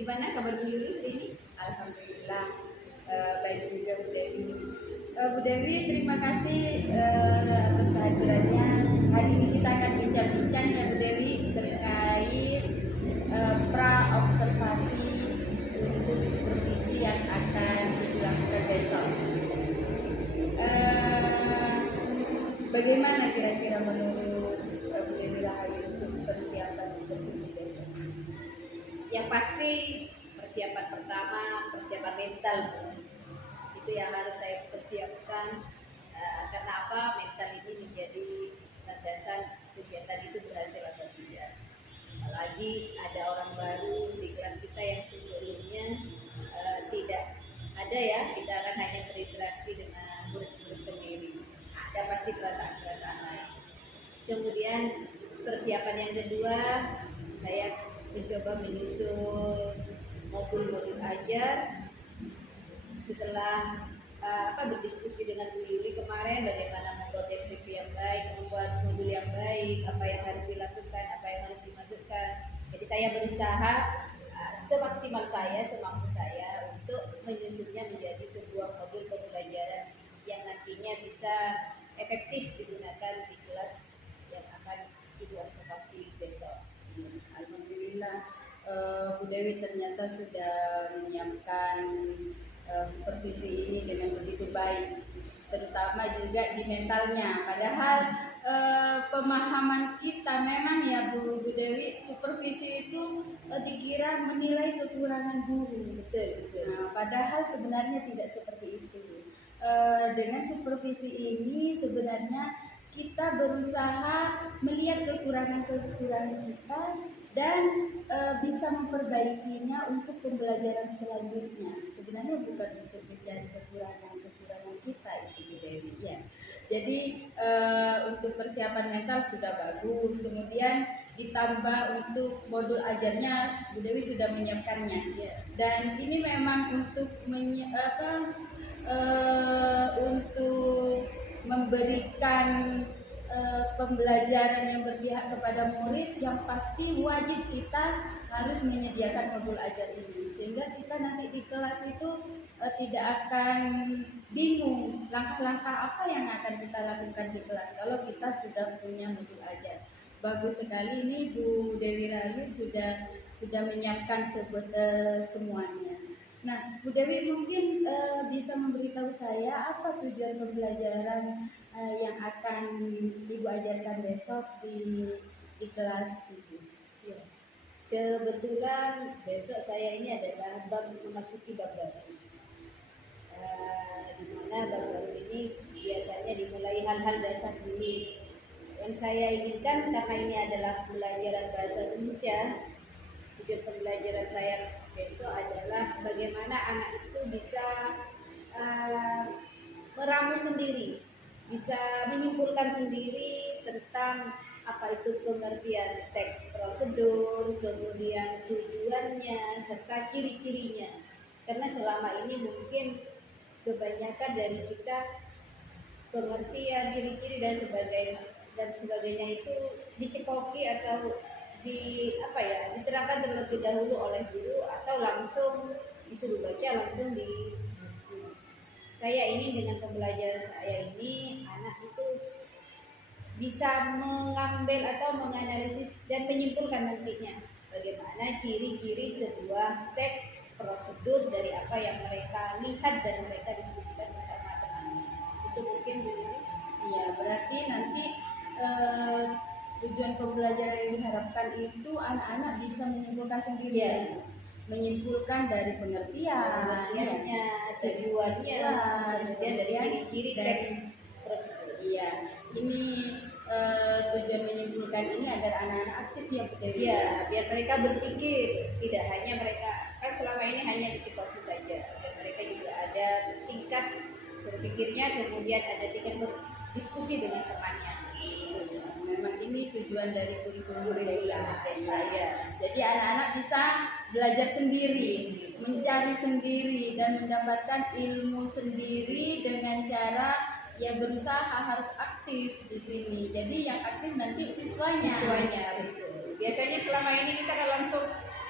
Gimana kabar Bu Yuli ini? Alhamdulillah baik juga Bu Dewi. Bu Dewi, terima kasih atas kehadirannya. Hari ini kita akan bincang-bincang ya Bu Dewi terkait pra observasi untuk supervisi yang akan dilakukan besok. Bagaimana kira-kira menurut Bu Dewi Rahayu untuk persiapan supervisi besok? Yang pasti persiapan pertama, persiapan mental itu yang harus saya persiapkan. Karena apa? Mental ini menjadi landasan kegiatan itu berhasil atau tidak. Apalagi ada orang baru di kelas kita yang sebelumnya tidak ada ya, kita akan hanya berinteraksi dengan murid-murid sendiri. Ada pasti perasaan-perasaan lain. Kemudian persiapan yang kedua, saya mencoba menyusun modul-modul ajar setelah berdiskusi dengan Bu Yuli kemarin bagaimana membuat FTP yang baik, membuat modul yang baik, apa yang harus dilakukan, apa yang harus dimasukkan. Jadi saya berusaha semaksimal saya, semampu saya untuk menyusunnya menjadi sebuah modul pembelajaran yang nantinya bisa efektif digunakan di kelas yang akan diobservasi besok. Alhamdulillah Bu Dewi ternyata sudah menyiapkan supervisi ini dengan begitu baik, terutama juga di mentalnya. Padahal pemahaman kita memang ya Bu Dewi, supervisi itu dikira menilai kekurangan guru. Betul. Nah, padahal sebenarnya tidak seperti itu. Dengan supervisi ini sebenarnya kita berusaha melihat kekurangan-kekurangan kita dan bisa memperbaikinya untuk pembelajaran selanjutnya. Sebenarnya bukan untuk mencari kekurangan-kekurangan kita itu Bu Dewi ya. Jadi untuk persiapan mental sudah bagus, kemudian ditambah untuk modul ajarnya Bu Dewi sudah menyiapkannya. Dan ini memang untuk untuk memberikan pembelajaran yang berpihak kepada murid, yang pasti wajib kita harus menyediakan modul ajar ini sehingga kita nanti di kelas itu tidak akan bingung langkah-langkah apa yang akan kita lakukan di kelas kalau kita sudah punya modul ajar. Bagus sekali ini Bu Dewi Rahayu sudah menyiapkan semuanya. Nah, Bu Dewi mungkin bisa memberitahu saya apa tujuan pembelajaran yang akan Ibu ajarkan besok di kelas Ibu. Ya. Kebetulan besok saya ini adalah memasuki bab baru. Di mana bab baru ini biasanya dimulai hal-hal dasar dulu. Yang saya inginkan karena ini adalah pembelajaran bahasa Indonesia, tujuan pembelajaran saya besok adalah bagaimana anak itu bisa meramu sendiri, bisa menyimpulkan sendiri tentang apa itu pengertian teks prosedur, kemudian tujuannya, serta ciri-cirinya. Karena selama ini mungkin kebanyakan dari kita pengertian, ciri-ciri dan sebagainya itu dicekoki atau diterangkan terlebih dahulu oleh guru atau langsung disuruh baca langsung di buku. Saya ini dengan pembelajaran saya ini anak itu bisa mengambil atau menganalisis dan menyimpulkan nantinya bagaimana ciri-ciri sebuah teks prosedur dari apa yang mereka lihat dan mereka diskusikan bersama temannya. Itu mungkin dulu. Iya, berarti nanti tujuan pembelajaran yang diharapkan itu anak-anak bisa menyimpulkan sendiri. Ya. Menyimpulkan dari pengertiannya, tujuannya, kemudian dari ciri-ciri teks prosedur. Iya, ini tujuan menyimpulkan ini agar anak-anak aktif ya Bu Dewi. Iya, biar mereka berpikir, tidak hanya mereka kan selama ini hanya dicikoki saja, dan mereka juga ada tingkat berpikirnya, kemudian ada tingkat berdiskusi dengan temannya. Memang ini tujuan dari kurikulum ya. Jadi anak-anak bisa belajar sendiri, mencari sendiri dan mendapatkan ilmu sendiri dengan cara ya berusaha harus aktif di sini. Jadi yang aktif nanti siswanya. Biasanya selama ini kita kan langsung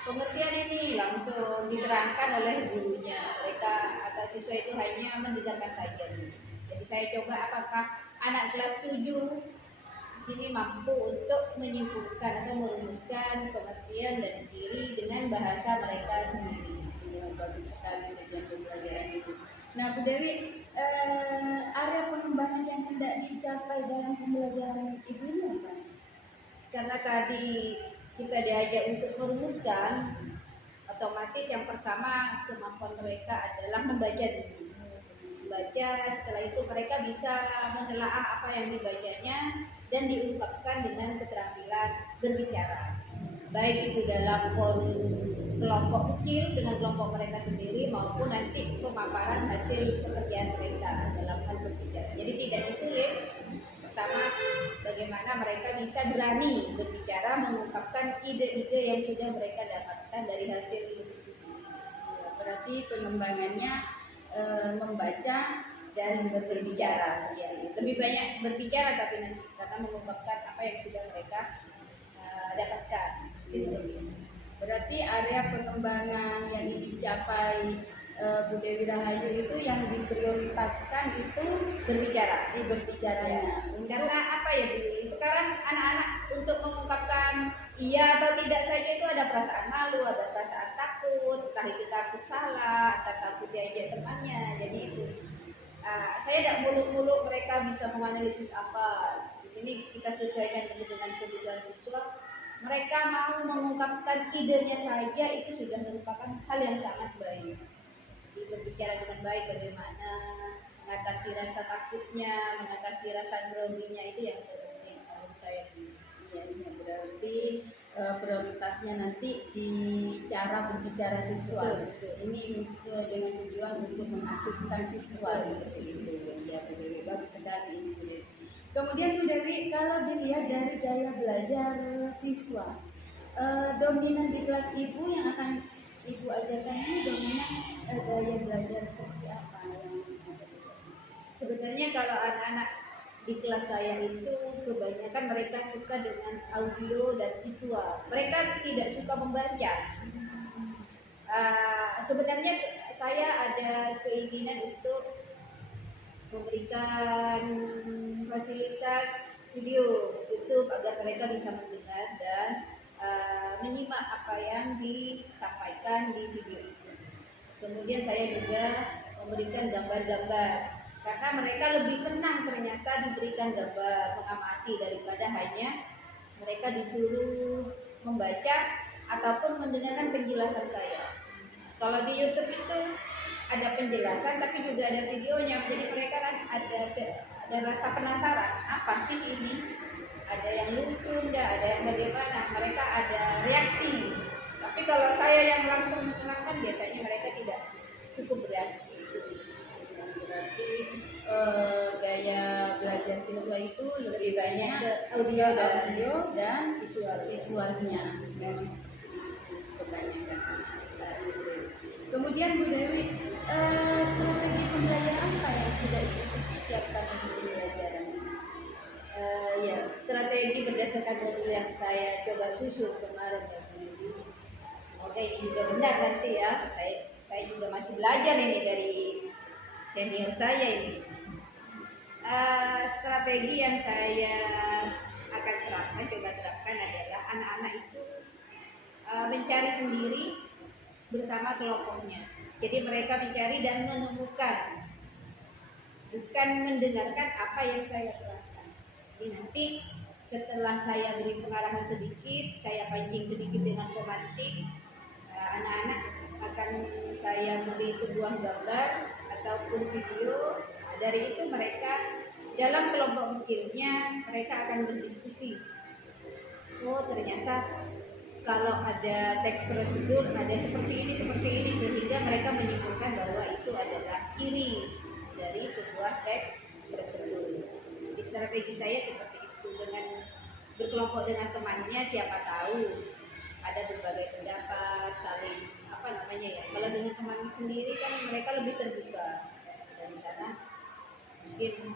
pengertian ini langsung diterangkan oleh gurunya. Mereka atau siswa itu hanya mendengarkan saja. Jadi saya coba apakah anak kelas 7 di sini mampu untuk menyimpulkan atau merumuskan pengertian dan ciri dengan bahasa mereka sendiri. Ya, bagus sekali tujuan pembelajaran itu. Nah, Bu Dewi, area pengembangan yang hendak dicapai dalam pembelajaran ibu ini apa? Karena tadi kita diajak untuk merumuskan, otomatis yang pertama kemampuan mereka adalah membaca dulu. Membaca, setelah itu mereka bisa menelaah apa yang dibacanya dan diungkapkan dengan keterampilan berbicara. Baik itu dalam forum kelompok kecil dengan kelompok mereka sendiri maupun nanti pemaparan hasil pekerjaan mereka dalam hal berbicara. Jadi tidak ditulis. Pertama, bagaimana mereka bisa berani berbicara, mengungkapkan ide-ide yang sudah mereka dapatkan dari hasil diskusi. Ya, berarti pengembangannya membaca Dan berbicara saja. Lebih banyak berbicara tapi nanti karena mengungkapkan apa yang sudah mereka dapatkan. Berarti area pengembangan yang dicapai Bu Dewi Rahayu itu yang diprioritaskan itu Berbicara. di berbicaranya. Karena apa ya Bu? Sekarang anak-anak untuk mengungkapkan iya atau tidak saja itu ada perasaan malu, ada perasaan takut, entah itu takut salah, atau takut diajak temannya. Jadi itu saya tidak muluk-muluk mereka bisa menganalisis apa. Di sini kita sesuaikan dengan kebutuhan siswa. Mereka mau mengungkapkan idenya saja itu sudah merupakan hal yang sangat baik. Jadi berbicara dengan baik bagaimana mengatasi rasa takutnya, mengatasi rasa groginya itu yang terpenting menurut saya. Ya, ini berarti prioritasnya nanti di cara berbicara siswa. Betul. Ini dengan tujuan untuk mengaktifkan siswa seperti itu. Ya, Bu Dewi, bagus sekali ini Bu Dewi. Kemudian Bu Dewi, kalau dilihat dari gaya belajar siswa, dominan di kelas ibu yang akan ibu ajarkan ini dominan gaya belajar seperti apa yang ada di kelas ibu? Sebenarnya kalau anak-anak di kelas saya itu kebanyakan mereka suka dengan audio dan visual. Mereka tidak suka membaca. Sebenarnya saya ada keinginan untuk memberikan fasilitas video YouTube agar mereka bisa mendengar dan menyimak apa yang disampaikan di video itu. Kemudian saya juga memberikan gambar-gambar karena mereka lebih senang ternyata diberikan gambar mengamati daripada hanya mereka disuruh membaca ataupun mendengarkan penjelasan saya. Kalau di YouTube itu ada penjelasan tapi juga ada videonya, jadi mereka kan ada rasa penasaran apa sih ini, ada yang lucu enggak, ada yang bagaimana, mereka ada reaksi. Tapi kalau saya yang langsung menerangkan biasanya mereka tidak cukup bereaksi. Berarti gaya belajar siswa itu lebih banyak ke audio dan visual. visualnya. Memang kebanyakan anak sekarang. Kemudian Bu Dewi, strategi pembelajaran apa yang sudah disiapkan untuk pembelajaran? Ya, strategi berdasarkan modul yang saya coba susun kemarin ya Bu Yudi. Semoga ini juga benar nanti ya. Saya juga masih belajar ini dari senior saya ini. Strategi yang saya akan coba terapkan adalah anak-anak itu mencari sendiri bersama kelompoknya. Jadi mereka mencari dan menemukan, bukan mendengarkan apa yang saya terangkan. Jadi nanti setelah saya beri pengarahan sedikit, saya pancing sedikit dengan pemantik, anak-anak akan saya beri sebuah gambar ataupun video. Dari itu mereka dalam kelompok kecilnya mereka akan berdiskusi. Oh ternyata kalau ada teks prosedur ada seperti ini sehingga mereka menyimpulkan bahwa itu adalah ciri dari sebuah teks prosedur. Jadi strategi saya seperti itu, dengan berkelompok dengan temannya, siapa tahu ada berbagai pendapat, saling apa namanya ya. Kalau dengan teman sendiri kan mereka lebih terbuka, dari sana mungkin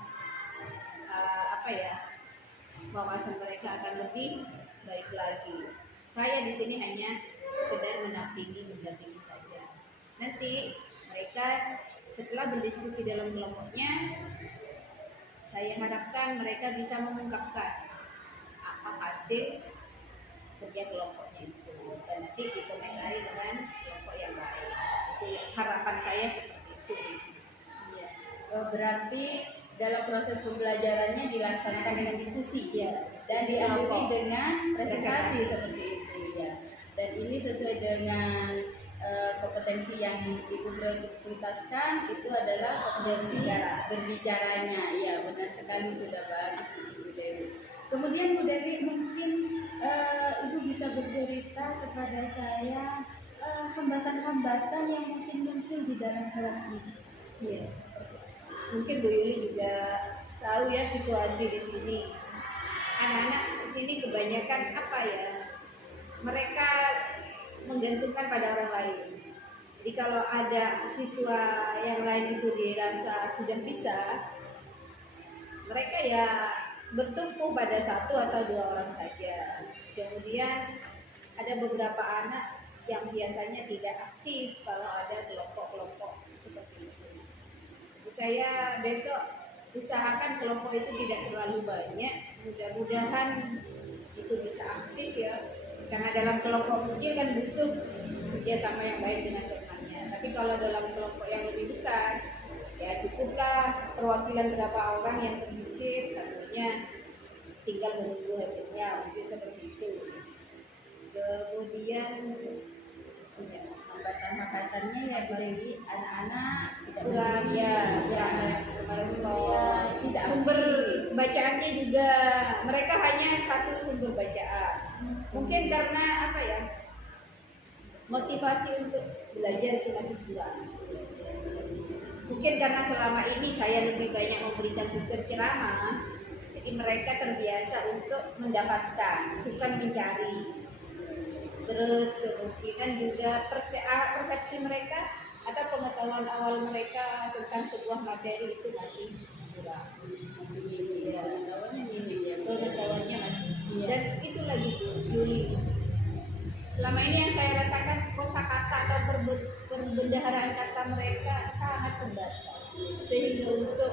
wawasan mereka akan lebih baik lagi. Saya di sini hanya sekedar mendampingi saja. Nanti mereka setelah berdiskusi dalam kelompoknya, saya harapkan mereka bisa mengungkapkan apa hasil kerja kelompoknya itu, dan nanti dikomentari dengan kelompok yang lain. Itu harapan saya seperti itu. Iya. Berarti dalam proses pembelajarannya dilaksanakan dengan diskusi, Ya, dan diskusi diakhiri kelompok. dengan presentasi Presentasi. seperti itu ya. Dan ini sesuai dengan kompetensi yang Ibu prioritaskan, itu adalah kompetensi berbicaranya. Ya, benar sekali, sudah bagus Ibu Dewi. Kemudian Bu Dewi, mungkin Ibu bisa bercerita kepada saya hambatan-hambatan yang mungkin muncul di dalam kelas ini. Iya. Mungkin Bu Yuli juga tahu ya situasi di sini. Anak-anak di sini kebanyakan apa ya? Mereka menggantungkan pada orang lain. Jadi kalau ada siswa yang lain itu dirasa sudah bisa, mereka ya bertumpu pada satu atau dua orang saja. Kemudian ada beberapa anak yang biasanya tidak aktif kalau ada kelompok-kelompok seperti itu. Jadi saya besok usahakan kelompok itu tidak terlalu banyak. Mudah-mudahan itu bisa aktif ya. Karena dalam kelompok kecil kan butuh kerjasama yang baik dengan temannya. Tapi kalau dalam kelompok yang lebih besar, ya cukuplah perwakilan berapa orang yang terpikir, satunya tinggal menunggu hasilnya, mungkin seperti itu. Kemudian Ya, hambatan-hambatannya ya Bu Dewi, anak-anak tidak kurang sekolah, tidak sumber bacaannya juga mereka hanya satu sumber bacaan. Mungkin karena apa ya, motivasi untuk belajar itu masih kurang. Mungkin karena selama ini saya lebih banyak memberikan sistem ceramah, jadi mereka terbiasa untuk mendapatkan, bukan mencari. Terus kemungkinan juga persepsi mereka atau pengetahuan awal mereka tentang sebuah materi itu masih kurang, masih minim ya. Pengetahuannya masih. Iya. Dan itu lagi Bu Yuli. Selama ini yang saya rasakan kosakata atau perbendaharaan kata mereka sangat terbatas, sehingga untuk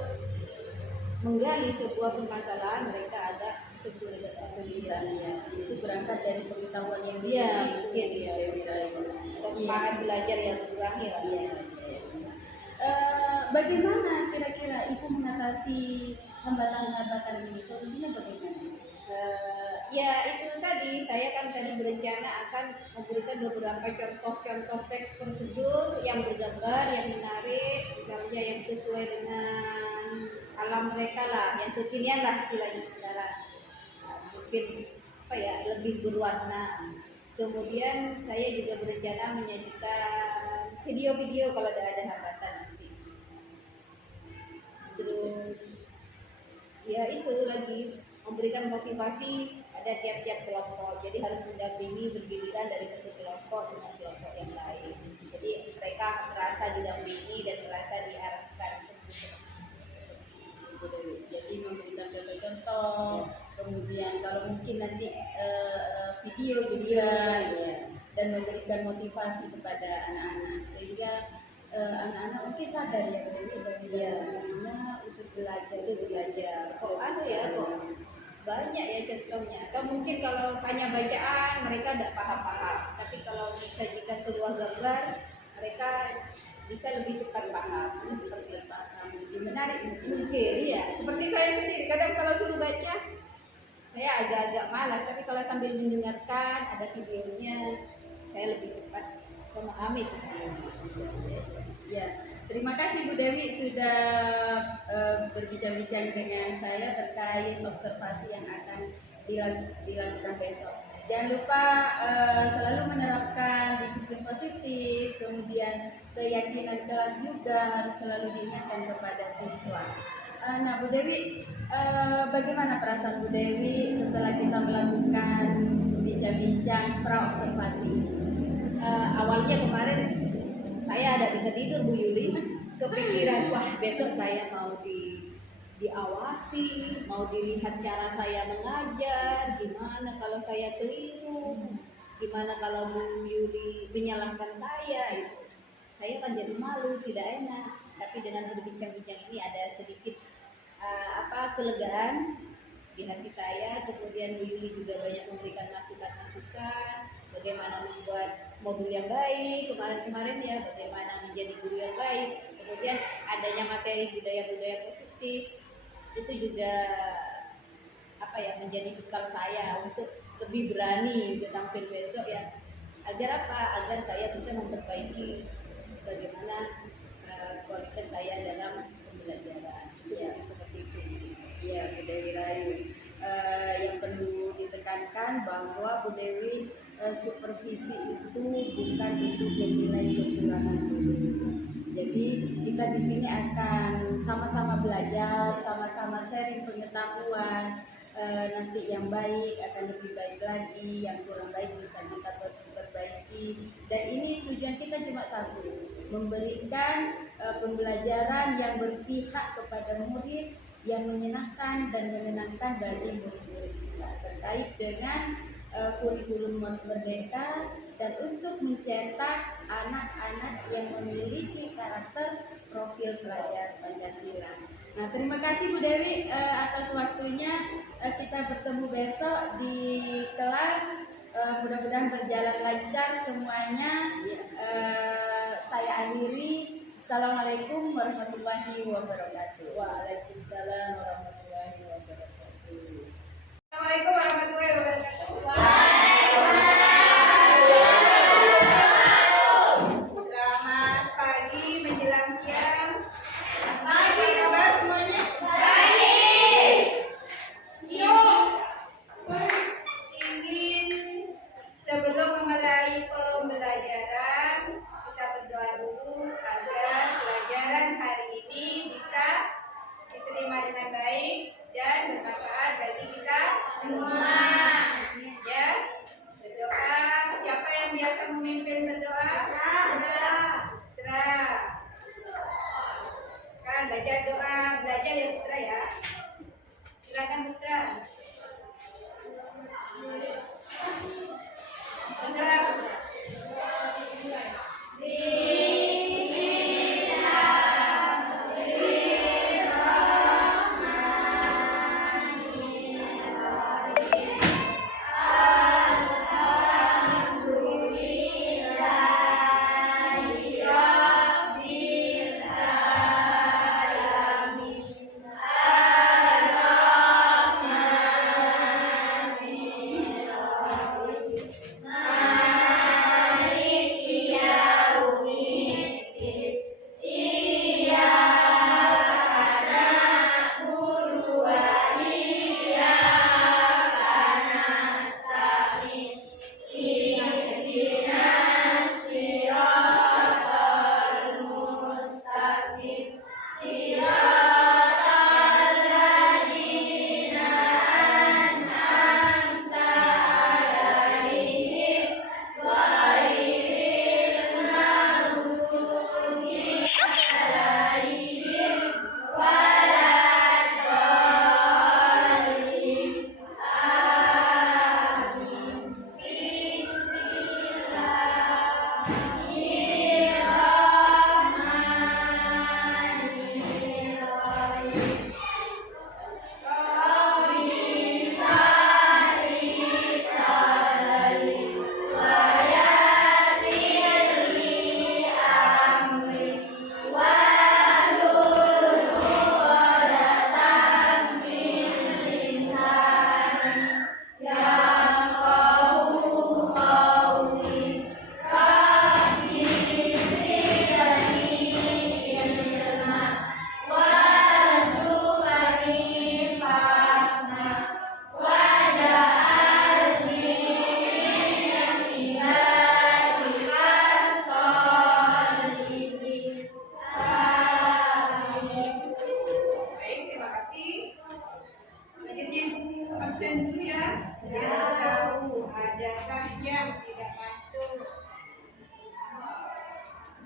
menggali sebuah permasalahan mereka agak kesulitan ya. Itu berangkat dari pengetahuan yang Iya, mungkin ya. Atau Iya. semangat belajar yang kurang ya. Iya. Bagaimana kira-kira Ibu mengatasi hambatan-hambatan ini? Solusinya bagaimana? Ya itu tadi, saya kan tadi berencana akan memberikan beberapa contoh-contoh teks prosedur yang bergambar, yang menarik, misalnya yang sesuai dengan alam mereka lah, yang kekinian lah istilahnya sekarang. Mungkin apa ya, lebih berwarna. Kemudian saya juga berencana menyajikan video-video kalau ada hambatan nanti. Terus ya itu lagi memberikan motivasi pada tiap-tiap kelompok. Jadi harus mendampingi bergiliran dari satu kelompok dengan kelompok yang lain. Jadi mereka merasa didampingi dan merasa diarahkan. Jadi memberikan contoh-contoh, kemudian kalau mungkin nanti video juga ya, dan memberikan motivasi kepada anak-anak sehingga anak-anak mungkin sadar ya bagaimana untuk belajar. Kok ada ya, kok banyak ya contohnya. Atau mungkin kalau hanya bacaan mereka tidak paham-paham. Tapi kalau disajikan sebuah gambar mereka bisa lebih cepat paham. Seperti paham, lebih menarik mungkin. Iya, seperti saya sendiri. Kadang kalau suruh baca saya agak-agak malas. Tapi kalau sambil mendengarkan ada videonya saya lebih cepat memahami. Ya, terima kasih Bu Dewi sudah berbincang-bincang dengan saya terkait observasi yang akan dilakukan besok. Jangan lupa selalu menerapkan disiplin positif, kemudian keyakinan kelas juga harus selalu diingatkan kepada siswa. Nah, Bu Dewi, bagaimana perasaan Bu Dewi setelah kita melakukan bincang-bincang pra-observasi? Awalnya kemarin saya ada bisa tidur Bu Yuli, kepikiran wah besok saya mau diawasi, mau dilihat cara saya mengajar, gimana kalau saya keliru, gimana kalau Bu Yuli menyalahkan saya itu, saya kan jadi malu, tidak enak. Tapi dengan berbincang-bincang ini ada sedikit kelegaan di hati saya. Kemudian Bu Yuli juga banyak memberikan masukan-masukan bagaimana membuat modul yang baik kemarin-kemarin ya, bagaimana menjadi guru yang baik. Kemudian adanya materi budaya-budaya positif itu juga menjadi bekal saya untuk lebih berani tampil besok ya. Agar agar saya bisa memperbaiki bagaimana kualitas saya dalam pembelajaran. Ya, seperti itu. Ya, Bu Dewi Rayu. Yang perlu ditekankan bahwa Bu Dewi, supervisi itu bukan untuk menilai kekurangan guru. Jadi kita di sini akan sama-sama belajar, sama-sama sharing pengetahuan. Nanti yang baik akan lebih baik lagi, yang kurang baik bisa kita perbaiki. Dan ini tujuan kita cuma satu, memberikan pembelajaran yang berpihak kepada murid, yang menyenangkan dan menyenangkan bagi murid-murid kita terkait dengan kurikulum merdeka, dan untuk mencetak anak-anak yang memiliki karakter profil pelajar Pancasila. Nah, terima kasih Bu Dewi atas waktunya. Kita bertemu besok di kelas. Mudah-mudahan berjalan lancar semuanya. Saya akhiri. Assalamualaikum warahmatullahi wabarakatuh. Waalaikumsalam warahmatullahi wabarakatuh. Assalamualaikum warahmatullahi wabarakatuh. Selamat pagi menjelang siang. Apa kabar semuanya? Ingin sebelum memulai pembelajaran kita berdoa dulu agar pelajaran hari ini bisa diterima dengan baik dan bermanfaat bagi kita semua. Ya, berdoa. Siapa yang biasa memimpin berdoa? Putra. Kan belajar doa, belajar ya Putra ya. Silakan Putra. Berdoa Putra.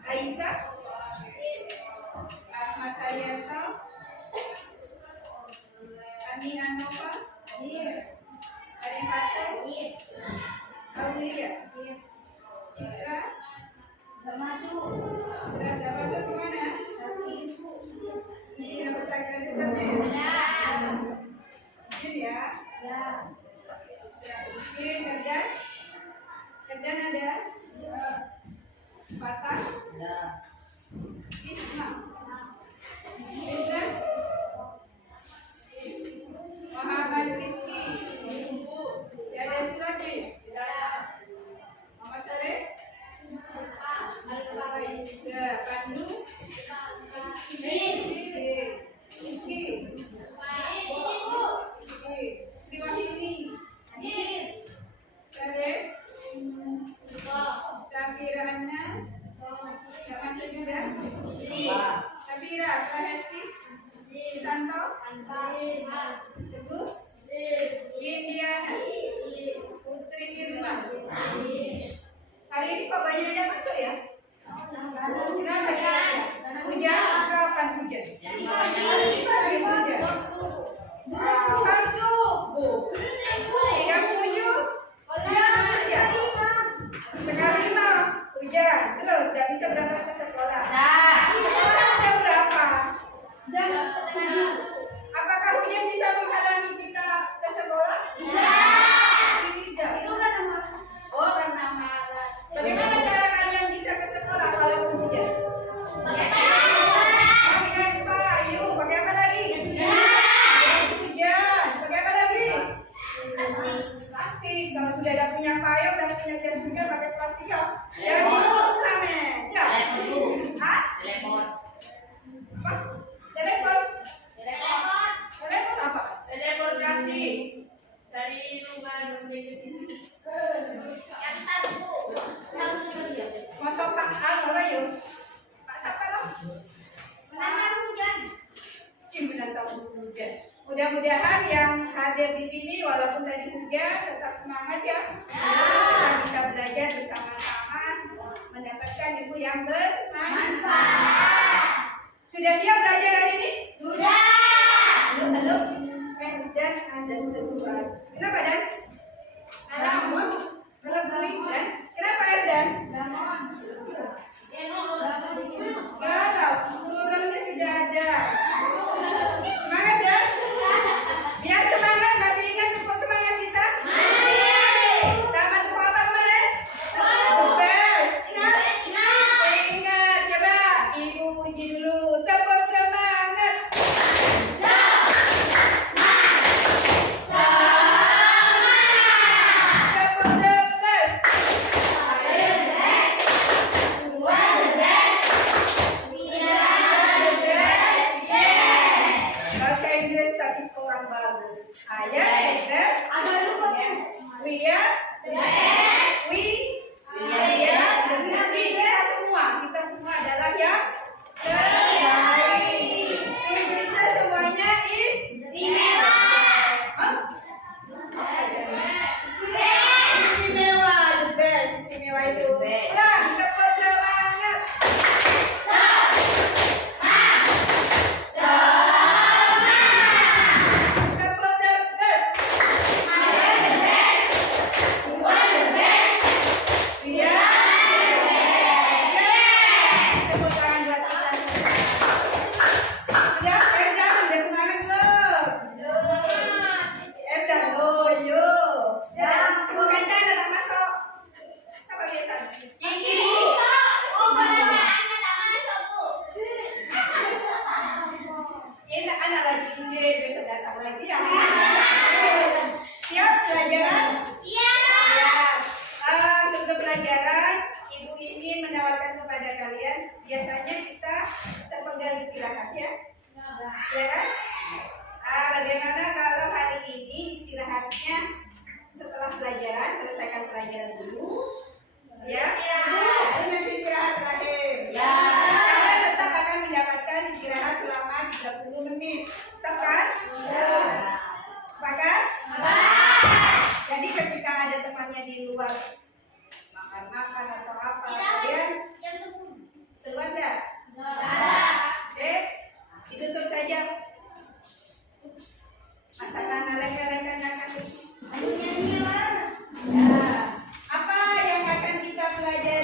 Aisyah, Ahmad Haryanto, Ani Anova, Arifata, Aulia. Prasira, Prahesti, Santo, Teguh, Indiana, Putri Irma. Hari ini kok banyak yang masuk ya? Kenapa ya? Hujan? Kapan hujan? Pagi hujan. Kan subuh. Yang 7 hujan. Setengah 5 hujan. Terus tidak bisa berangkat ke sekolah. Sekolah jam berapa? Apakah hujan bisa menghalangi kita ke sekolah? Tidak. Oh, karena malas. Bagaimana cara kalian bisa ke sekolah kalau hujan? Pakai payung. Pakai apa lagi? Hujan. Pakai apa lagi? Plastik. Kalau sudah ada punya payung dan punya jas hujan pakai plastik ya. Jadi ultraman. Ya. Hah? Apa? Telepon. Telepon apa? Teleportasi dari rumah menuju ke sini. Masuk Pak Al lah yuk. Pak siapa lah? Menantang hujan. Mudah-mudahan yang hadir di sini walaupun tadi hujan tetap semangat ya. Kita bisa belajar bersama-sama mendapatkan ilmu yang bermanfaat. Sudah siap belajar hari ini? Halo. Dan ada sesuatu. Kenapa Dan? Ramon. Melebui Dan. Kenapa Dan? Galau. Kurangnya sudah ada. Semangat Dan. Biar semangat, masih ingat tepuk semangat kita? Sama tepuk apa kemarin? The best. Ingat? Ingat. Coba Ibu puji dulu. Tepuk semangat. Tepuk the best. Bahasa Inggris tapi kurang bagus. Ayat best. We are kita semua adalah yang terbaik. Kita semuanya istimewa. Istimewa, the best. Istimewa itu. Ulang, tepuk semangat. Tepuk the best. Iya. Tepuk tangan buat kita. Ya, Erdan udah semangat belum? Erdan, oh yo. Dan bukan cara nak masuk. Apa biasa? Ini anak lagi ide besok datang lagi ya. Siap pelajaran? Siap. Sebelum pelajaran, Ibu ingin menawarkan kepada kalian. Biasanya kita terpenggal istirahat ya. Ya kan? Bagaimana kalau hari ini istirahatnya setelah pelajaran, selesaikan pelajaran dulu. Ya. Lalu nanti istirahat terakhir. Kalian tetap akan mendapatkan istirahat selama 30 menit. Tepat? Sepakat? Jadi ketika ada temannya di luar makan-makan atau apa, kalian keluar enggak? Ditutup saja. Katakan rekan-rekan ayo nyanyi lah. Ya. Apa yang akan kita pelajari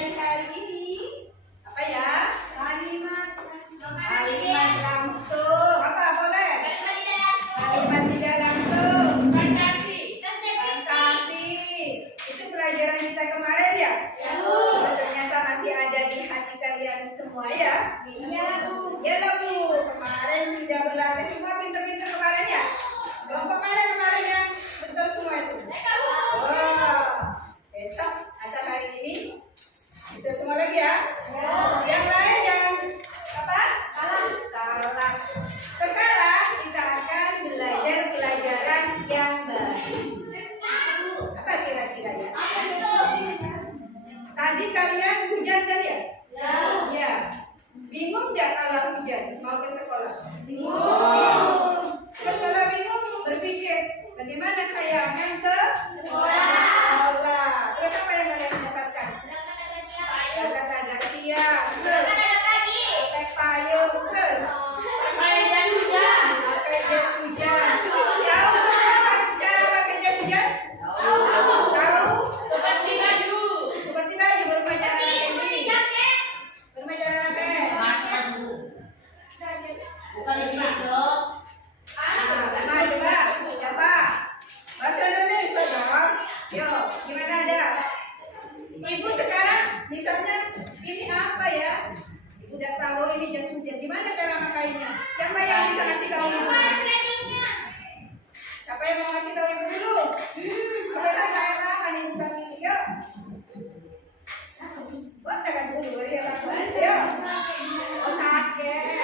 ke sekolah? Bingung. Terus kalau bingung berpikir, bagaimana saya main ke sekolah? Terus apa yang kalian dapatkan? Agak-agak siang. Terus pakai payung. Terus pakai jas hujan. Tahu semua cara pakai jas hujan? Tahu? Seperti baju bermain jalan ini. Bermain jalan apa? Coba. Bahasa Indonesia dong. Yo, gimana ada? Ibu sekarang misalnya ini apa ya? Ibu udah tahu ini jas hujan. Gimana cara makainya? Siapa yang bisa ngasih tahu ibu? Siapa yang mau ngasih tahu ibu dulu? Sebentar saya tahan ibu kami. Yuk. Buat dengan dulu ya Pak. Yuk. Oh sakit.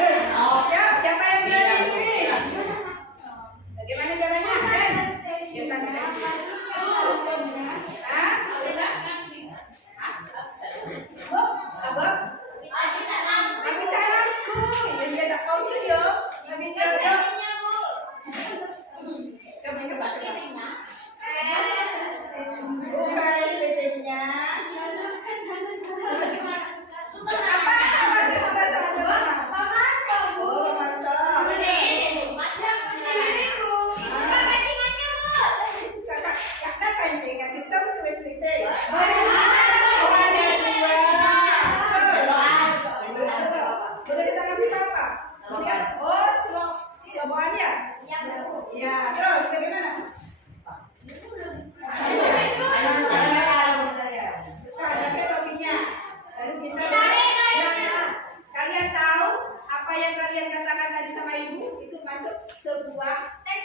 Yuk, siapa yang berani sini? Bagaimana caranya? Yuk sana. Hah? Abang? Kami tanganku. Ya tak kau tu dia. Kami jalan. Coba. Buka SPT-nya. Ya, terus bagaimana? Pakai topinya. Baru kita kalian tahu apa yang kalian katakan tadi sama ibu itu masuk sebuah teh.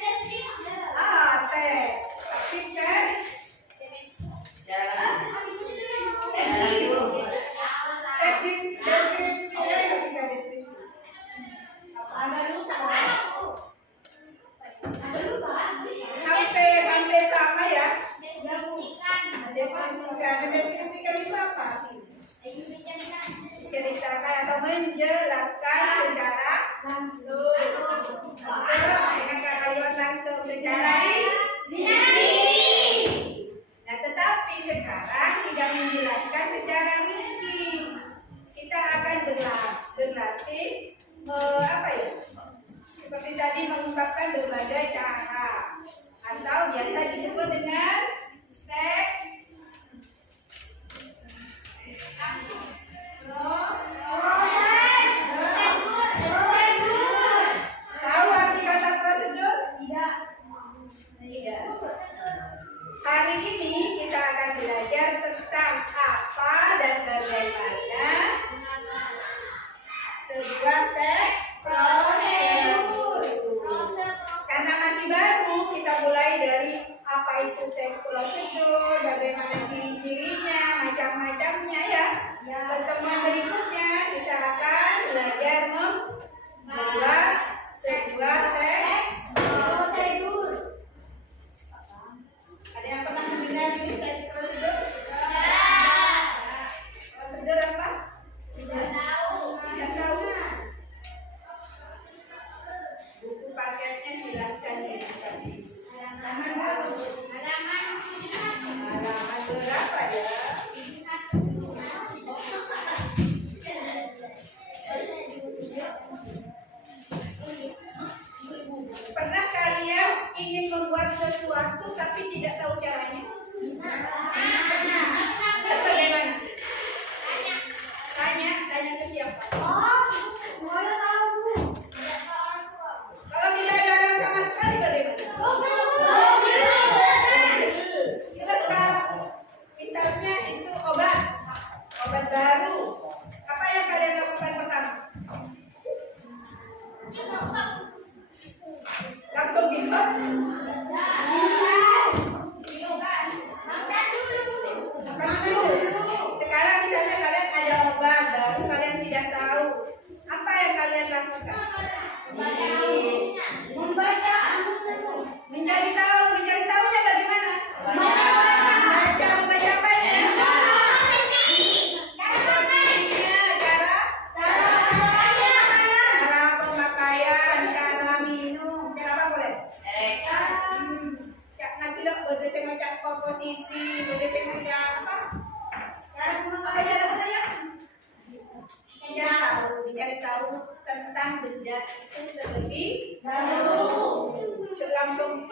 Tapi teh deskripsi. Hampir sama ya. Deskripsikan itu apa? Ceritakan atau menjelaskan secara langsung. Dengan kalimat langsung secara rinci. Nah, tetapi sekarang tidak menjelaskan secara rinci. Kita akan berlatih apa ya? Seperti tadi mengungkapkan berbagai cara atau biasa disebut dengan teks prosedur. Tahu arti kata prosedur? Tidak. Hari ini kita akan belajar tentang apa dan bagaimana sebuah teks prosedur. Karena masih baru, kita mulai dari apa itu teks prosedur, bagaimana ciri-cirinya, macam-macamnya ya. Pertemuan berikutnya kita akan belajar membuat sebuah teks prosedur. Ada yang pernah mendengar ini teks prosedur? Prosedur apa? Tidak tahu. Buku paketnya silahkan dibuka. Halaman berapa ya? Pernah kalian ingin membuat sesuatu tapi tidak tahu caranya? Bagaimana? Tanya ke siapa? Tidak tahu, Bu. Kalau tidak ada orang sama sekali bagaimana? Kita sekarang misalnya itu obat baru. Apa yang kalian lakukan pertama? Langsung minum. Sekarang misalnya kalian ada obat baru, kalian tidak tahu. Apa yang kalian lakukan? Membaca. Mencari tahu. Mencari tahunya bagaimana? Membaca apa ya? Cara komposisi, tulisnya kerja apa? Apa ya? Mencari tahu tentang benda itu terlebih dahulu. Langsung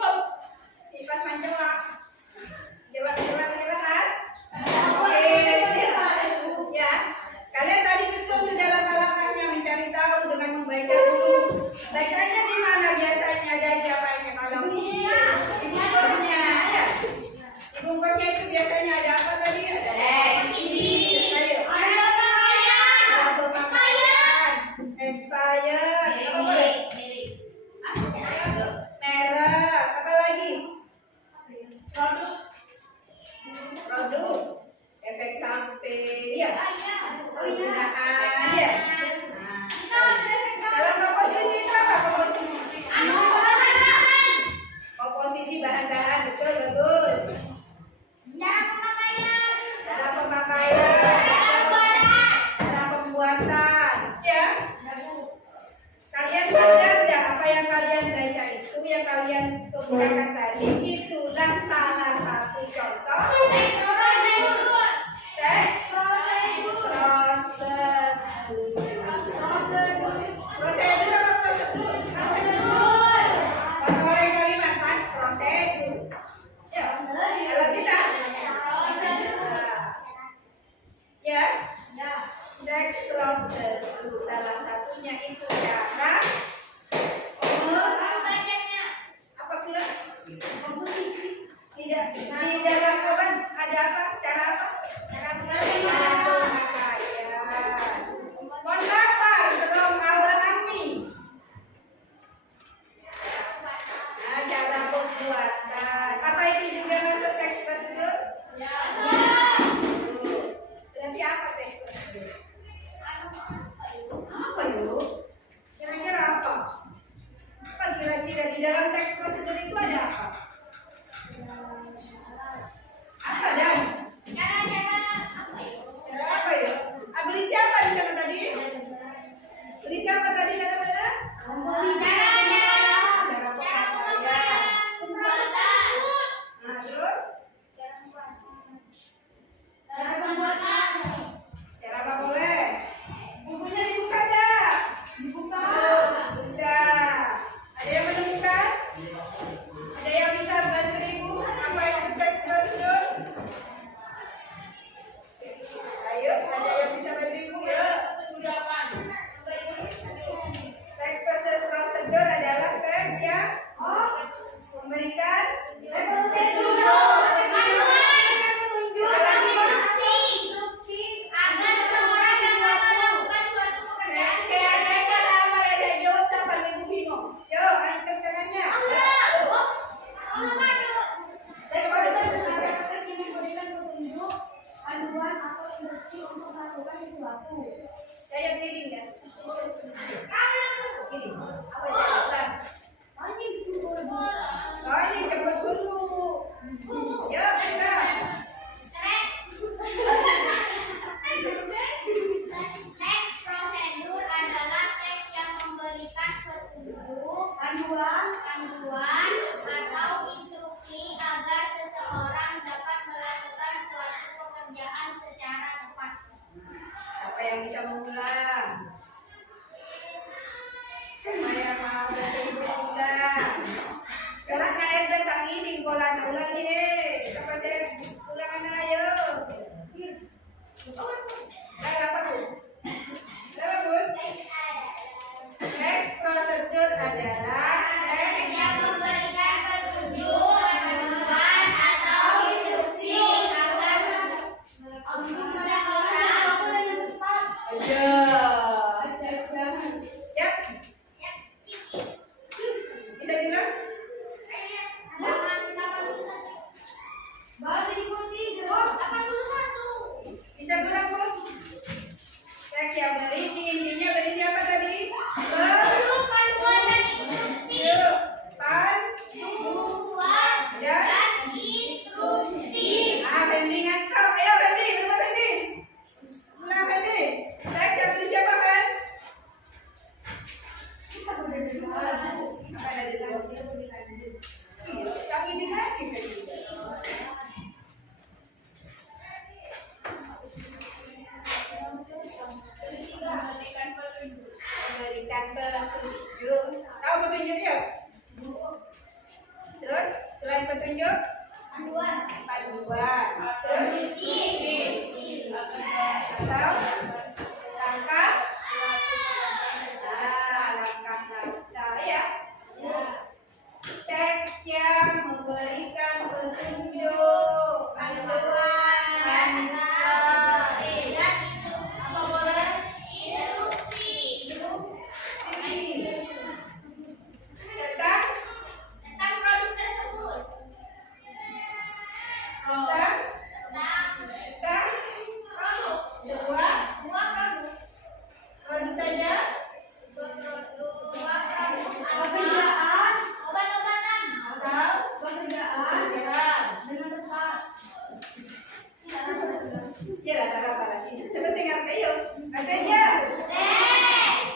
kipas menjelak. Mas. Oke. Ya. Kalian tadi betul sudah langkah-langkahnya mencari tahu dengan membaca dulu. Bacanya di mana biasanya dan siapanya kalau di bungkusnya ya. Di bungkusnya itu biasanya ada apa tadi? Ada expired, apa boleh? Merek, apa lagi? Produk, efek samping, ya. Penggunaan, ya. Dalam komposisi itu apa komposisi? Komposisi bahan-bahan, betul, bagus. Cara pemakaian, cara pembuatan, ya. Kalian sadar tidak apa yang kalian baca itu, yang kalian kemukakan tadi, itulah salah satu contoh teks prosedur. Prosedur apa prosedur? Orang Kalimantan prosedur. Ya, kalau kita ya, teks prosedur salah satunya itu cara apabila tidak di dalam obat ada apa? Cara apa? Cara pemakaian. Montakar, terus aura ami. Nah, cara pembuatan. Apa itu juga masuk teks prosedur? Ya. Berarti apa teks prosedur? Apa yuk? Kira-kira apa? Apa kira-kira di dalam teks prosedur itu ada apa? Apa dan? Cara apa yuk? Beri siapa di sana tadi? Beri siapa tadi kata-kata? Cara pemakaian. Nah, terus? Cara apa boleh? Bukunya dibuka dah. Dibuka. Sudah. Ada yang menemukan? Ada yang bisa bantu ibu? Apa itu teks prosedur? Ayo, ada yang bisa bantu ibu ya? Teks prosedur adalah teks yang memberikan kayak reading kan? Ini apa jawaban? Oh ini cepet dulu. Ya, udah. Teks prosedur adalah teks yang memberikan petunjuk, panduan atau instruksi agar seseorang dapat melakukan suatu pekerjaan secara tepat. Siapa yang bisa mengulang? Saya mau mengulang. Sekarang saya datang ini ulang ini. Siapa saya ulangan ayo. Apa Bu? Apa Bu? Teks prosedur adalah teks Yang memberikan petunjuk, panduan atau instruksi agar aja. Ya, bisa dibilang? Bisa bilang Bu? Teks yang berisi intinya berisi apa tadi? panduan dan instruksi petunjuk yuk. Terus selain petunjuk Panduan. panduan. Terus atau langkah langkah ya. Teks yang memberikan petunjuk panduan dan Dan itu apa boleh instruksi tentang tentang produk tersebut. tentang Tentang produk. sebuah Dua produk. produk saja. Dua produk. Pekerjaan Obat-obatan. atau pekerjaan Dengan tepat. ya rata-rata pada sini. Penting artinya yuk. Artinya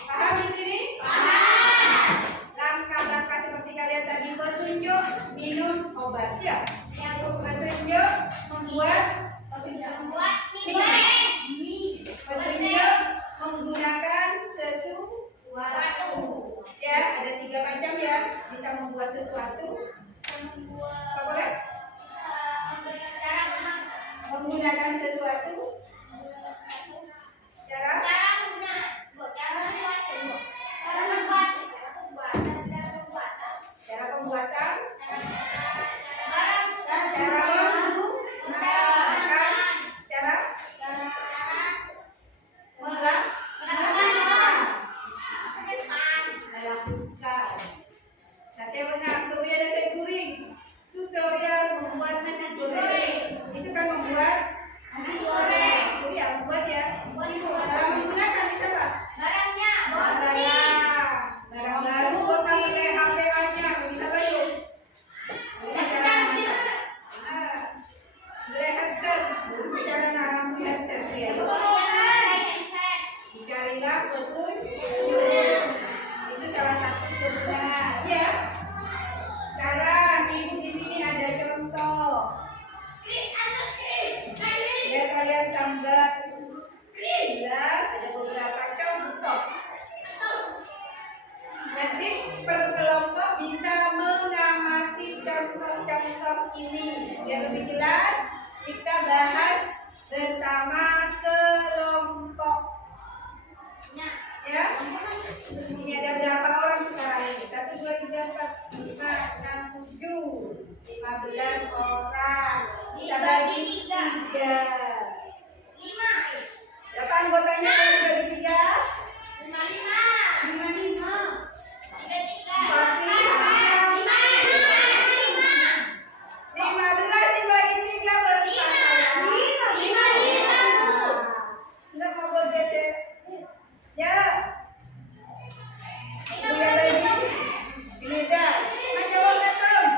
paham di sini? Paham. Langkah-langkah seperti kalian tadi petunjuk minum obat ya. Yang Petunjuk membuat membuat mie goreng. petunjuk menggunakan sesuatu. Ya, ada 3 macam ya. Bisa membuat sesuatu. Apa boleh? Cara Menggunakan sesuatu. Cara cara pembuatan. Cara menggunakan. Cara melakukan. Saya menang tutorial nasi goreng. Tutorial membuat nasi goreng. Itu kan membuat nasi goreng. Itu ya membuat ya. Cara menggunakan bisa Pak? Barang baru bukan pakai HP aja. Bisa lagi. Ini cara masak. Beli headset. Cara nanggung headset ya. Dicarilah petunjuk. Itu salah satu sunnah ya. Sekarang ibu di sini ada contoh. Biar kalian tambah jelas ada beberapa contoh. Nanti per kelompok bisa mengamati contoh-contoh ini. Biar lebih jelas kita bahas bersama kelompok. Ya, ini ada berapa orang sekarang ini? 1, 2, 3, 4, 5, 6, 7, 15 orang. Kita bagi 3. Berapa anggotanya kalau dibagi 3? 55. Berarti 15 dibagi 3 berapa? 5. Nggak mau berdiri. Ya. Iya baby. Ini dah. Mana orang datang?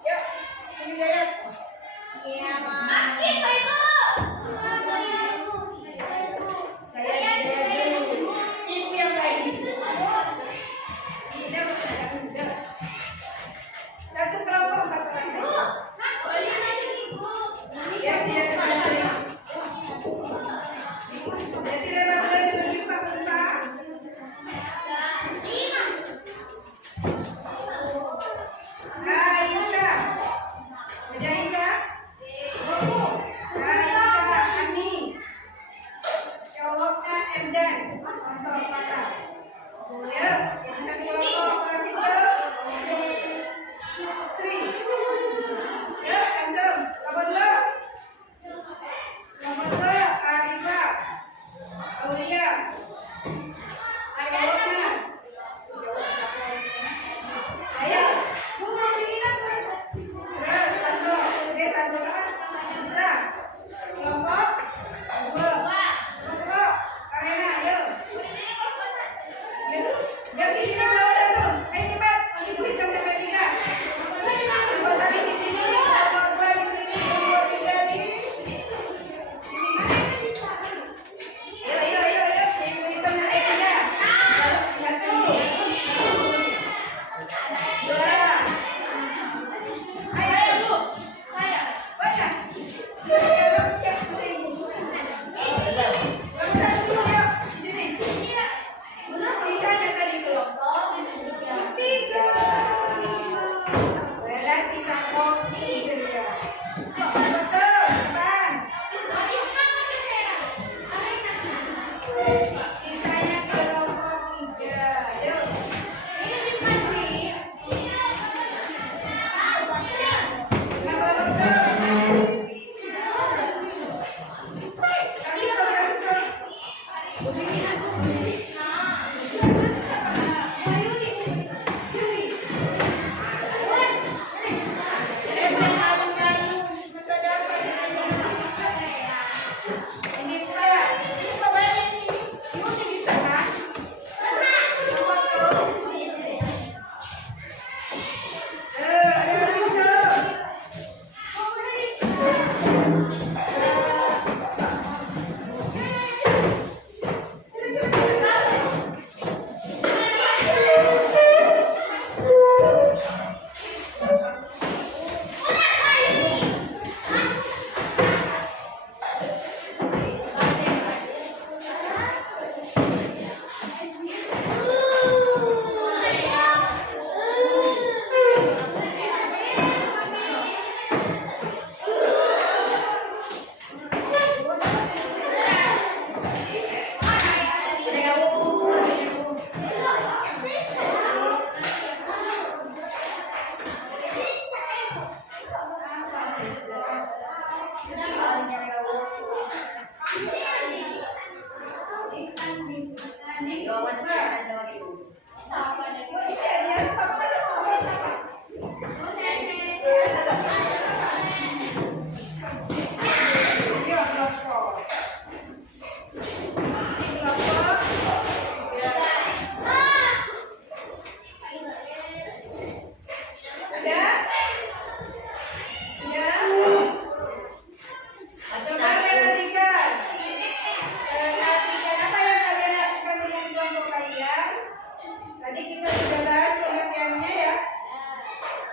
Yuk. Sini Dayat. Saya Dayat dulu. Ibu yang lawannya ada waktu. Oh iya, dia kamu masih mau apa? Iya, kelompok. Ini kelompok. Ada? Ada? Coba perhatikan. Perhatikan apa yang kalian lakukan dengan kelompok kalian. Tadi kita sudah bahas pengertiannya ya.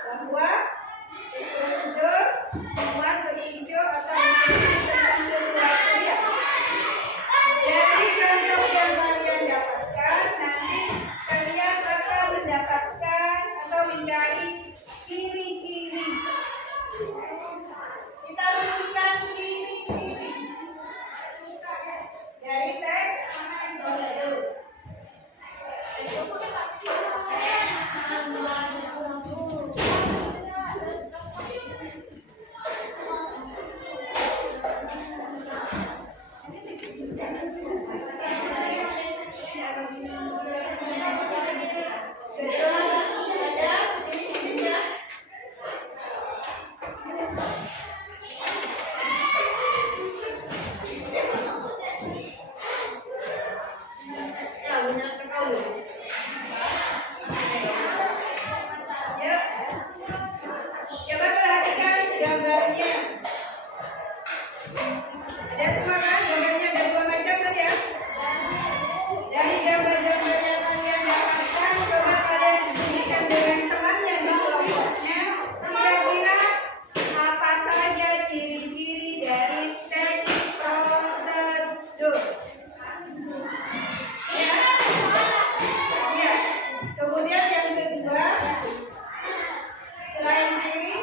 Bahwa prosedur membuat berhijau atau diskusi tentang sesuatu ya. Dari contoh yang kalian dapatkan, nanti kalian akan mendapatkan atau mencari ciri-ciri. Kita rumuskan ciri-ciri dari teks prosedur. Yuk, coba perhatikan gambarnya. Ada semua kan? Gambarnya ada 2 macam kan ya? Dari gambar-gambar yang kalian dapatkan, coba kalian diskusikan dengan temannya di kelompoknya. Kira-kira apa saja ciri-ciri dari teks prosedur? Ya. Ya. Kemudian yang kedua, selain ciri,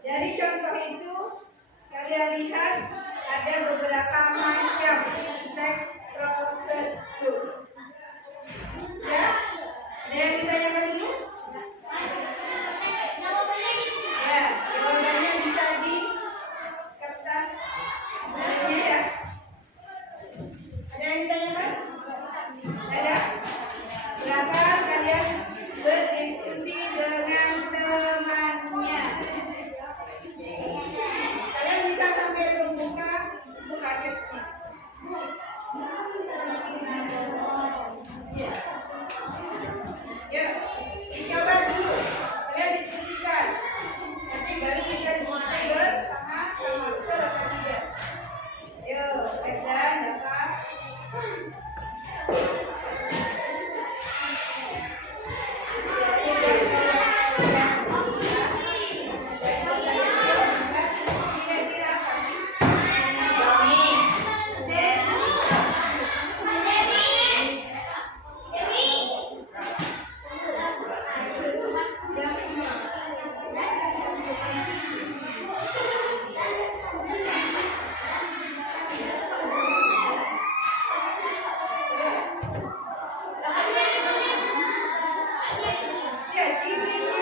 dari contoh itu kalian lihat ada beberapa macam teks prosedur. Ya, ada yang ditanyakan dulu? Ya, jawabannya bisa di kertas lainnya ya. Ada yang ditanyakan? Ada? Silakan kalian berdiskusi dengan temannya. Kalian bisa sampai membuka buku kagetnya. Ya, dicoba dulu. Kalian diskusikan. Nanti baru kita diskusi bersama-sama. Betul atau tidak? Yuk, Rezan, dapat. Kira-kira apa sih? Ya, ciri-ciri.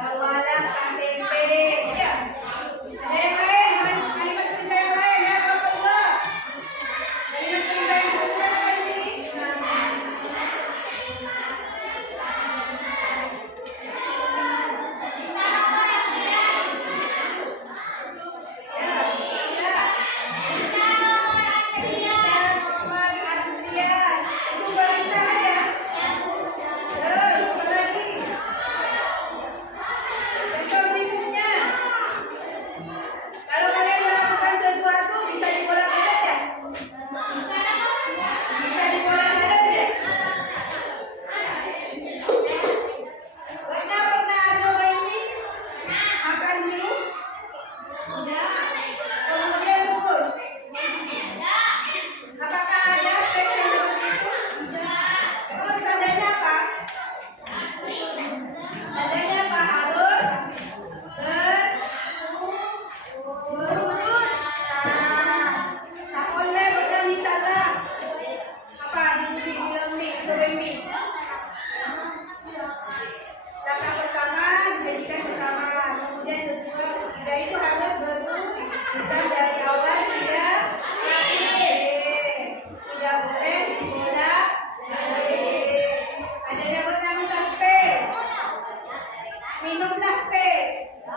Kawalan KTP. Ya. Ada yang lain? Kalimat perintah yang lain ya, Bapak Ibu. Kalimat perintah yang kedua apa di sini? Ya, ya. Perintah nomor antrian. Itu perintah ya. Terus apa lagi? Contoh berikutnya. Kalau kalian melakukan sesuatu bisa dibolak-balik ya? Bisa dibolak-balik ya? Pernah ada ini makan dulu? Kemudian lurus. Apakah ada teks yang seperti itu? Terus tandanya apa? Tandanya apa? Harus berurut. Tak boleh pernah misalnya apa di lembing atau bembing. Langkah pertama dijadikan pertama, kemudian kedua, ketiga itu harus berurut, bukan dari awal tidak boleh dibolak balik. Ada yang bernama P. Minumlah P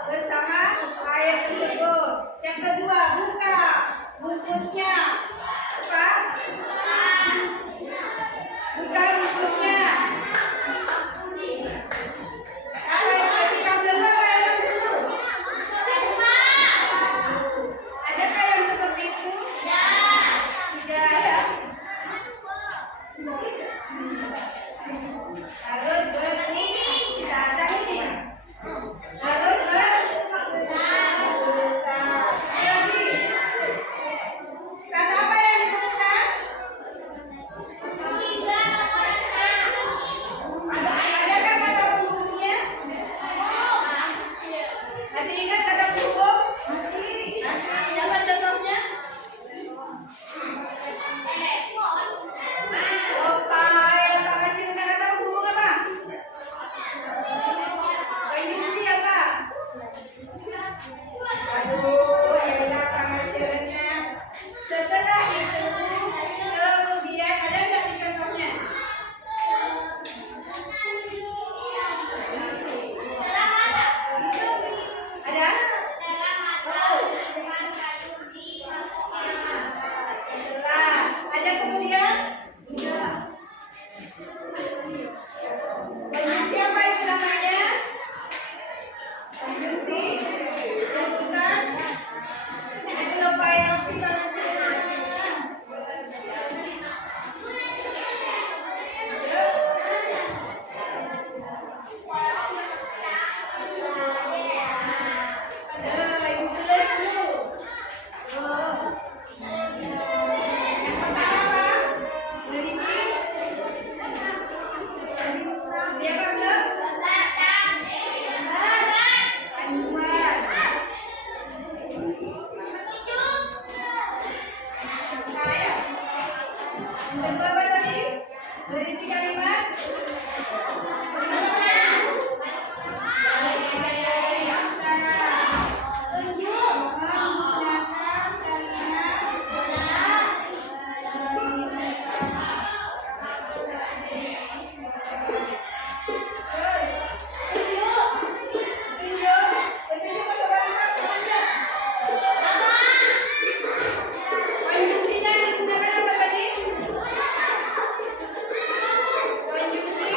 bersama air tersebut. Yang kedua, buka bungkusnya. Apa? Buka bungkusnya. Kalau yang ketika gelap, apa yang dulu? Adakah yang seperti itu? Tidak ya. Harus tidak ada ini. Harus lagi. Kata apa yang ditemukan? Adakah kata penghubungnya? Masih ingat kata penghubung? Masih. Apa contohnya? Opa, yang kecil kata penghubung apa? Konjungsi apa? Aduh, elah pengajarannya. Setelah itu, kemudian ada nggak di contohnya? Ada? Setelah. Ada kemudian? Konjungsi apa itu namanya? Konjungsi lanjutan. Ini lupa yang kita ibu tulis dulu. Yang pertama apa? Dari sini. Siapa belum? Panduan. Saya. Yang kedua apa tadi? Berisi kalimat. Konjungsinya digunakan apa tadi? Konjungsi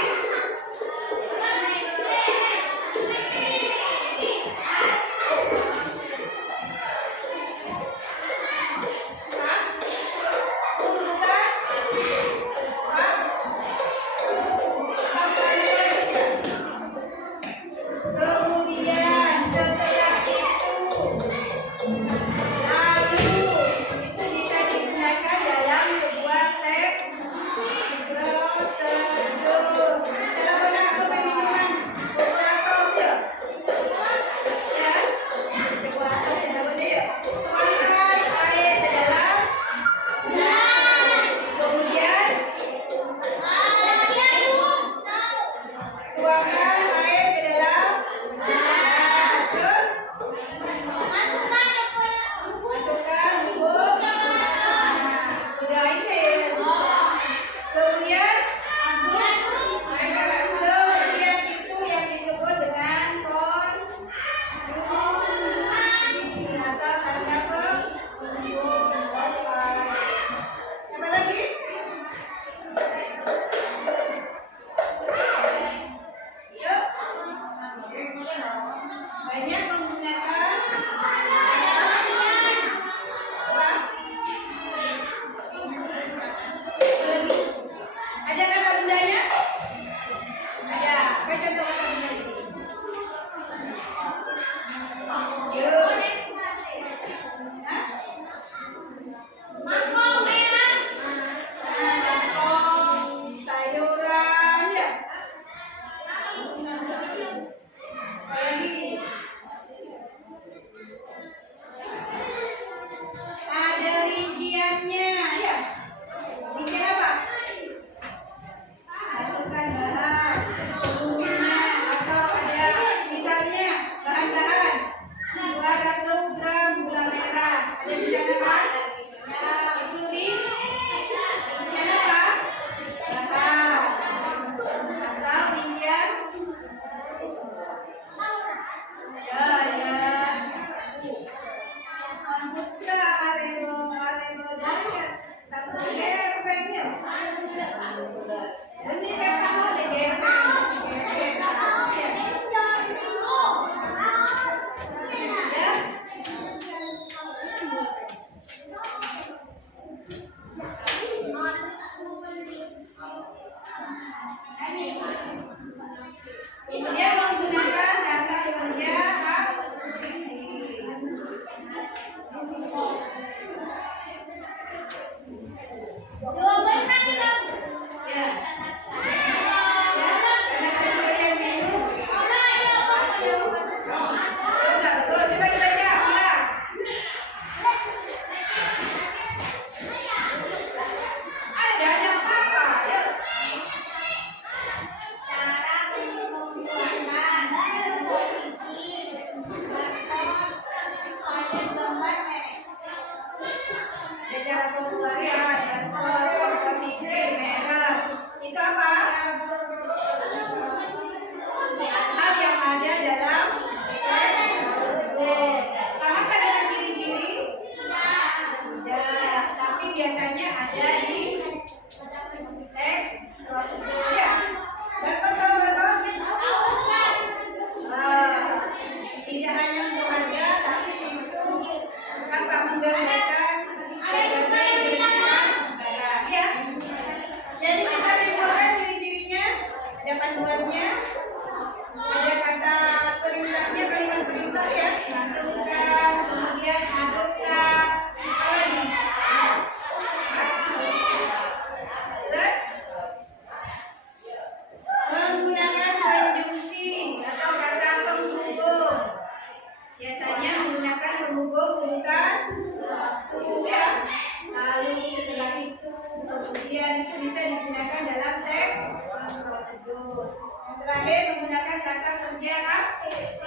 B menggunakan kata kerja aktif.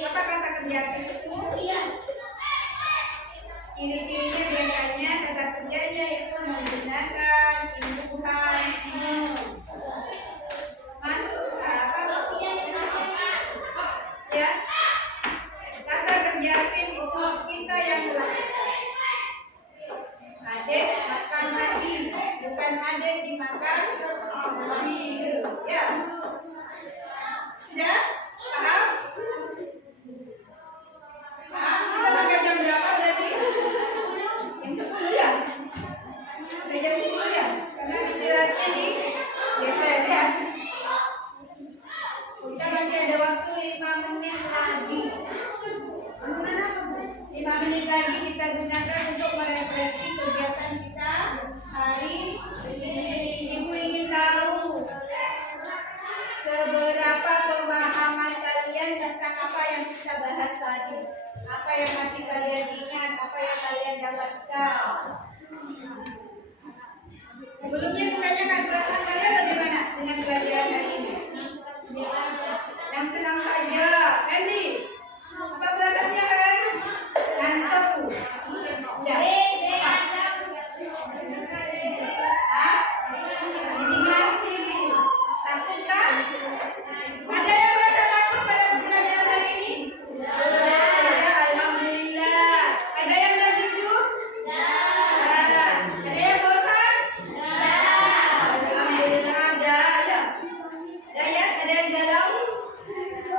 Apa kata kerja aktif itu? Ciri-cirinya biasanya kata kerjanya itu menggunakan imbuhan masuk apa? Ya. Kata kerja aktif itu kita yang melakukan. Adek makan nasi, bukan adek dimakan nasi. Ya. Sudah? Paham? Paham? Kita sampai jam berapa berarti? Jam 10 ya? Sampai jam 10 ya? Karena istirahatnya di geser ya. Kita masih ada waktu 5 menit lagi. 5 menit lagi kita gunakan untuk merefleksi kegiatan kita hari ini. Ibu ingin tahu seberapa pemahaman kalian tentang apa yang kita bahas tadi. Apa yang masih kalian ingat, apa yang kalian dapatkan. Sebelumnya menanyakan perasaan kalian bagaimana dengan pelajaran hari ini? Yang senang saja. Andy, apa perasaannya kan? Ngantuk. Ya. Hah? Jadi ngerti. Takut kan? Ada yang merasa takut pada pelajaran hari ini? Ya, alhamdulillah. Ada yang nggak gitu? Ada yang bosan? Alhamdulillah ada. Ya. Ada ya? Ada yang galau?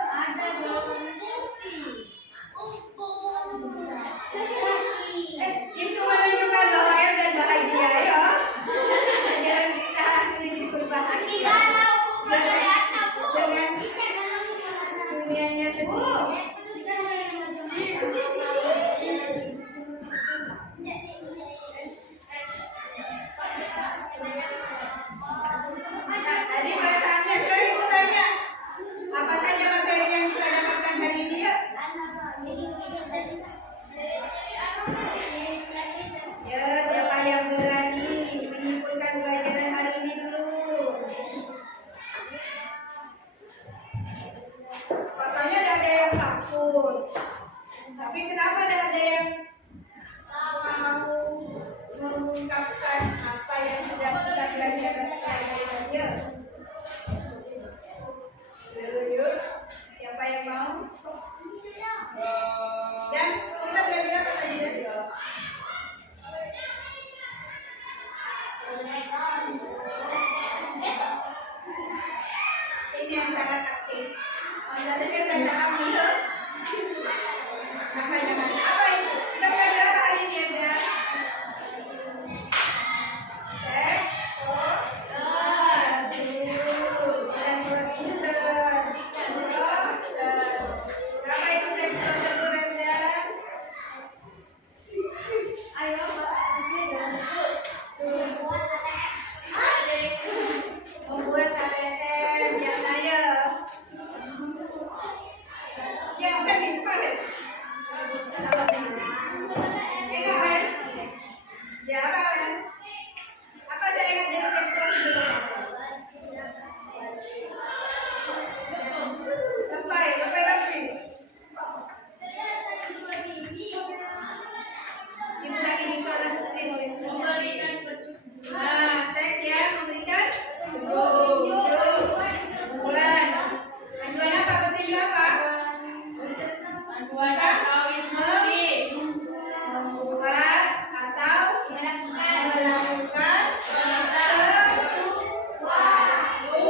Ada dong. Itu menunjukkan bahwa dan bahagia ya. Pelajaran kita hari ini berbahagia dengan dunianya sendiri. Tadi perasaannya sekarang ibu tanya, apa saja materi yang kita dapatkan hari ini ya? Ya, siapa yang berani menyimpulkan pelajaran hari ini dulu? Katanya ada yang takut. Tapi kenapa ada yang mau mengungkapkan apa yang sudah kita pelajari hari ini? Yuk, siapa yang mau? Dan kita belajar apa tadi? Ini yang sangat aktif. Tadi kita ambil apa itu? Kita belajar apa hari ini ya? Membuat ATM yang saya. Ya, bukan itu Pak Ben. Sahabat ini. Enggak Ben. Ya apa Ben? Apa saya ingat jadi prosedur? Lepai lagi. Ibu lagi di sana putri memberikan nah, teks ya, memberikan panduan. Panduan apa? Bahasa apa? Panduan atau instruksi membuat atau melakukan sesuatu.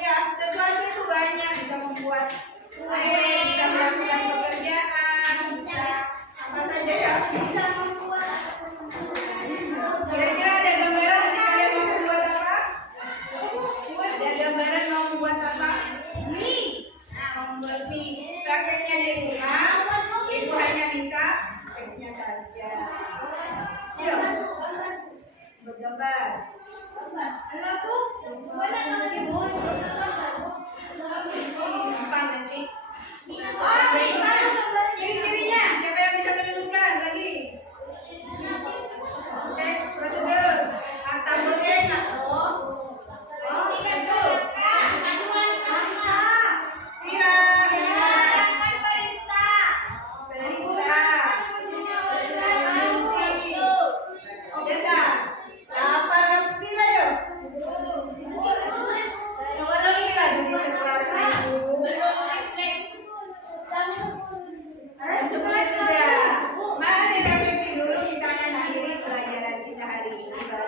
Ya, sesuatu itu banyak, bisa membuat bisa melakukan pekerjaan, bisa apa saja ya. Kira-kira ada gambaran nanti kalian mau membuat apa? Ada gambaran mau membuat apa? Mie. Nah, mau membuat mie. Prakteknya di rumah, ibu hanya minta teksnya saja. Yuk, bergambar. Gampang nanti. Ciri-cirinya, siapa yang bisa menunjukkan lagi? Teks prosedur. Kata boleh atau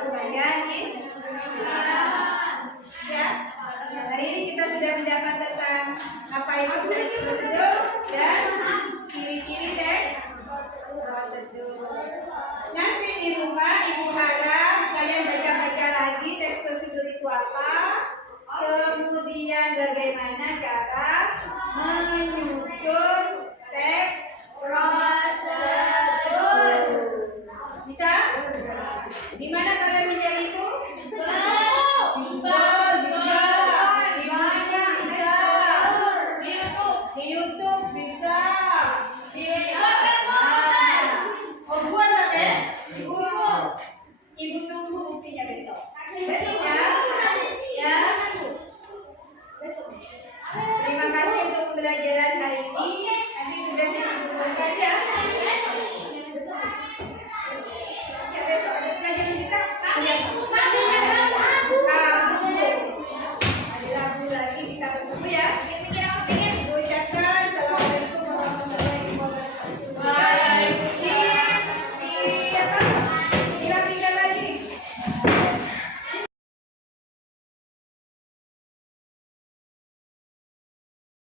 lumayan ya. Hari ini kita sudah mendapat tentang apa itu teks prosedur dan ciri-ciri teks prosedur. Nanti di rumah Ibu harap kalian baca-baca lagi teks prosedur itu apa, kemudian bagaimana cara menyusun teks prosedur. Bisa? Di mana kalian mencari itu?